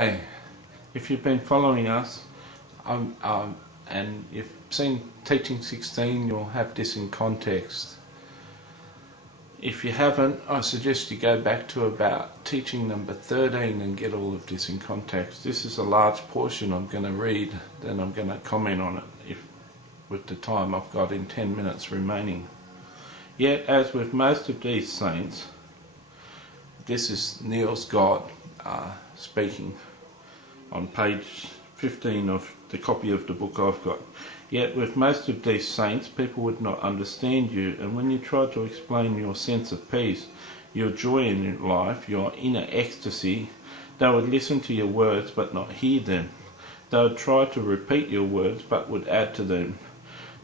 Hey, if you've been following us, and you've seen Teaching 16, you'll have this in context. If you haven't, I suggest you go back to about teaching number 13 and get all of this in context. This is a large portion I'm going to read, then I'm going to comment on it with the time I've got in 10 minutes remaining. Yet, as with most of these saints, this is Neale's God speaking on page 15 of the copy of the book I've got. Yet with most of these saints, people would not understand you, and when you try to explain your sense of peace, your joy in life, your inner ecstasy, they would listen to your words but not hear them. They would try to repeat your words but would add to them.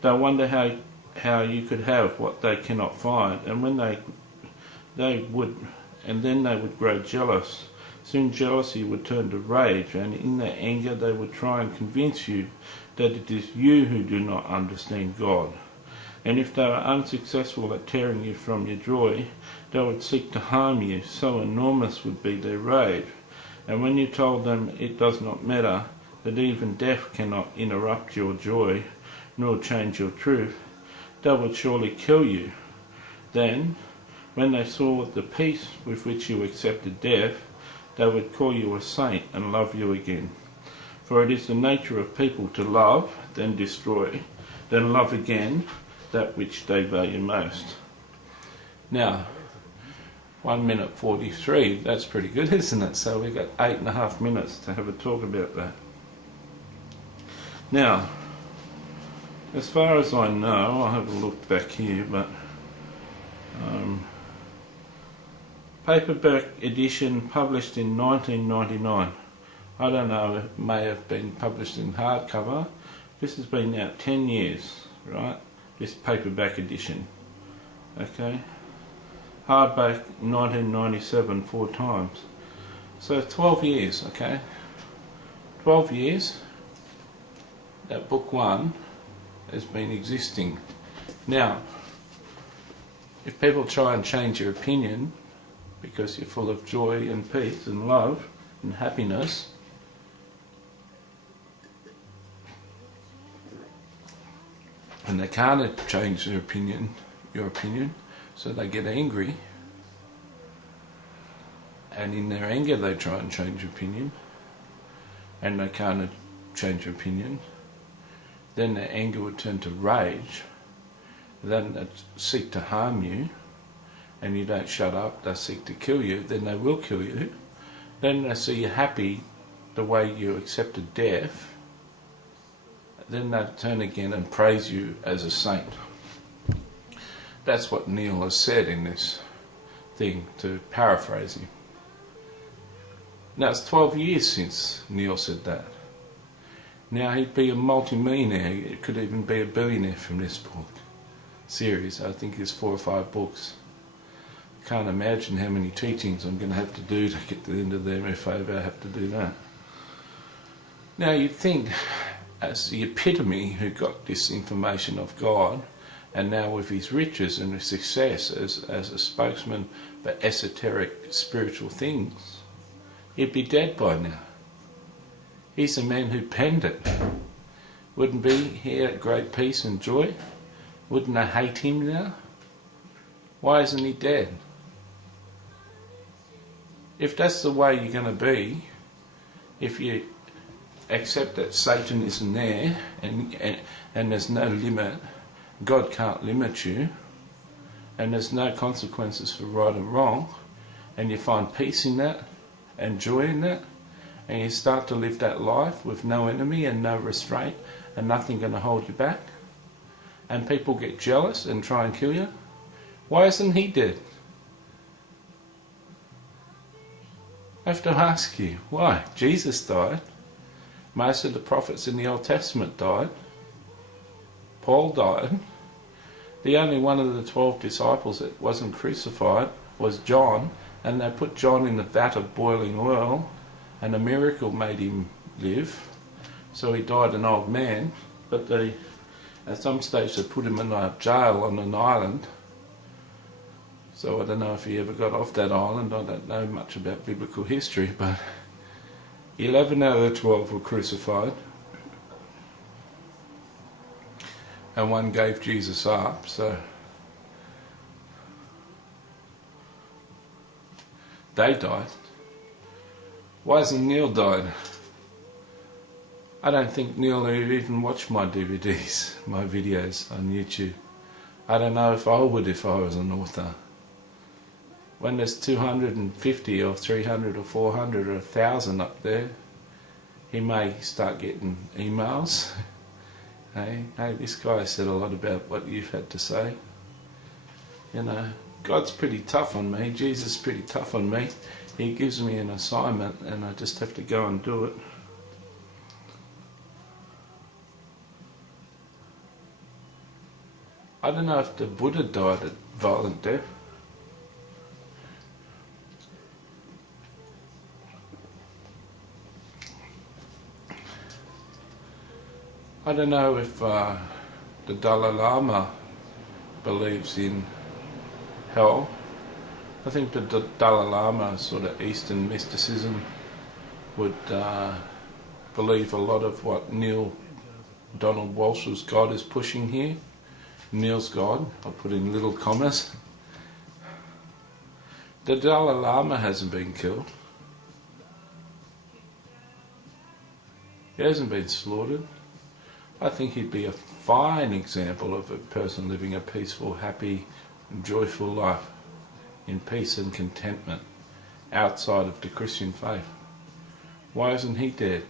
They wonder how you could have what they cannot find, and when they would grow jealous. Soon jealousy would turn to rage, and in their anger they would try and convince you that it is you who do not understand God. And if they were unsuccessful at tearing you from your joy, they would seek to harm you, so enormous would be their rage. And when you told them it does not matter, that even death cannot interrupt your joy, nor change your truth, they would surely kill you. Then, when they saw the peace with which you accepted death, they would call you a saint and love you again. For it is the nature of people to love, then destroy, then love again that which they value most. Now, 1 minute 43, that's pretty good, isn't it? So we've got 8.5 minutes to have a talk about that. Now, as far as I know, I'll have a look back here, but paperback edition published in 1999. I don't know, it may have been published in hardcover. This has been out 10 years, right? This paperback edition. Okay? Hardback 1997, 4 times. So 12 years, okay? 12 years, that book 1 has been existing. Now, if people try and change your opinion because you're full of joy and peace and love and happiness, and they can't change their opinion, your opinion, so they get angry, and in their anger they try and change your opinion, and they can't change your opinion, then their anger would turn to rage, then they'd seek to harm you, and you don't shut up, they seek to kill you, then they will kill you. Then they see you happy the way you accepted death, then they turn again and praise you as a saint. That's what Neale has said in this thing, to paraphrase him. Now it's 12 years since Neale said that. Now he'd be a multi-millionaire, it could even be a billionaire from this book series. I think there's 4 or 5 books. I can't imagine how many teachings I'm going to have to do to get to the end of them if I ever have to do that. Now you'd think, as the epitome who got this information of God, and now with his riches and his success as a spokesman for esoteric spiritual things, he'd be dead by now. He's the man who penned it. Wouldn't be here at great peace and joy? Wouldn't they hate him now? Why isn't he dead? If that's the way you're going to be, if you accept that Satan isn't there and there's no limit, God can't limit you, and there's no consequences for right and wrong, and you find peace in that and joy in that, and you start to live that life with no enemy and no restraint and nothing going to hold you back, and people get jealous and try and kill you, why isn't he dead? I have to ask you, why? Jesus died. Most of the prophets in the Old Testament died. Paul died. The only one of the 12 disciples that wasn't crucified was John, and they put John in the vat of boiling oil, and a miracle made him live. So he died an old man, but at some stage they put him in a jail on an island. So I don't know if he ever got off that island. I don't know much about biblical history, but 11 out of the 12 were crucified, and one gave Jesus up, so they died. Why hasn't Neale died? I don't think Neale even watched my DVDs, my videos on YouTube. I don't know if I would if I was an author. When there's 250 or 300 or 400 or 1,000 up there, he may start getting emails. Hey, this guy said a lot about what you've had to say. You know, God's pretty tough on me, Jesus is pretty tough on me. He gives me an assignment and I just have to go and do it. I don't know if the Buddha died a violent death. I don't know if the Dalai Lama believes in hell. I think the Dalai Lama, sort of Eastern mysticism, would believe a lot of what Neale Donald Walsch's God is pushing here. Neale's God, I'll put in little commas. The Dalai Lama hasn't been killed. He hasn't been slaughtered. I think he'd be a fine example of a person living a peaceful, happy, and joyful life in peace and contentment outside of the Christian faith. Why isn't he dead?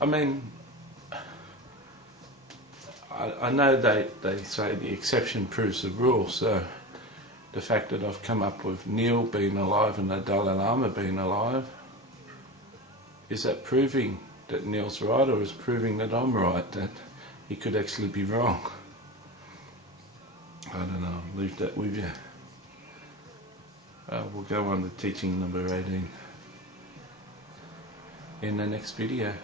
I mean, I know they say the exception proves the rule, so the fact that I've come up with Neale being alive and the Dalai Lama being alive, is that proving that Neale's right, or is proving that I'm right, that he could actually be wrong? I don't know, I'll leave that with you. We'll go on to teaching number 18 in the next video.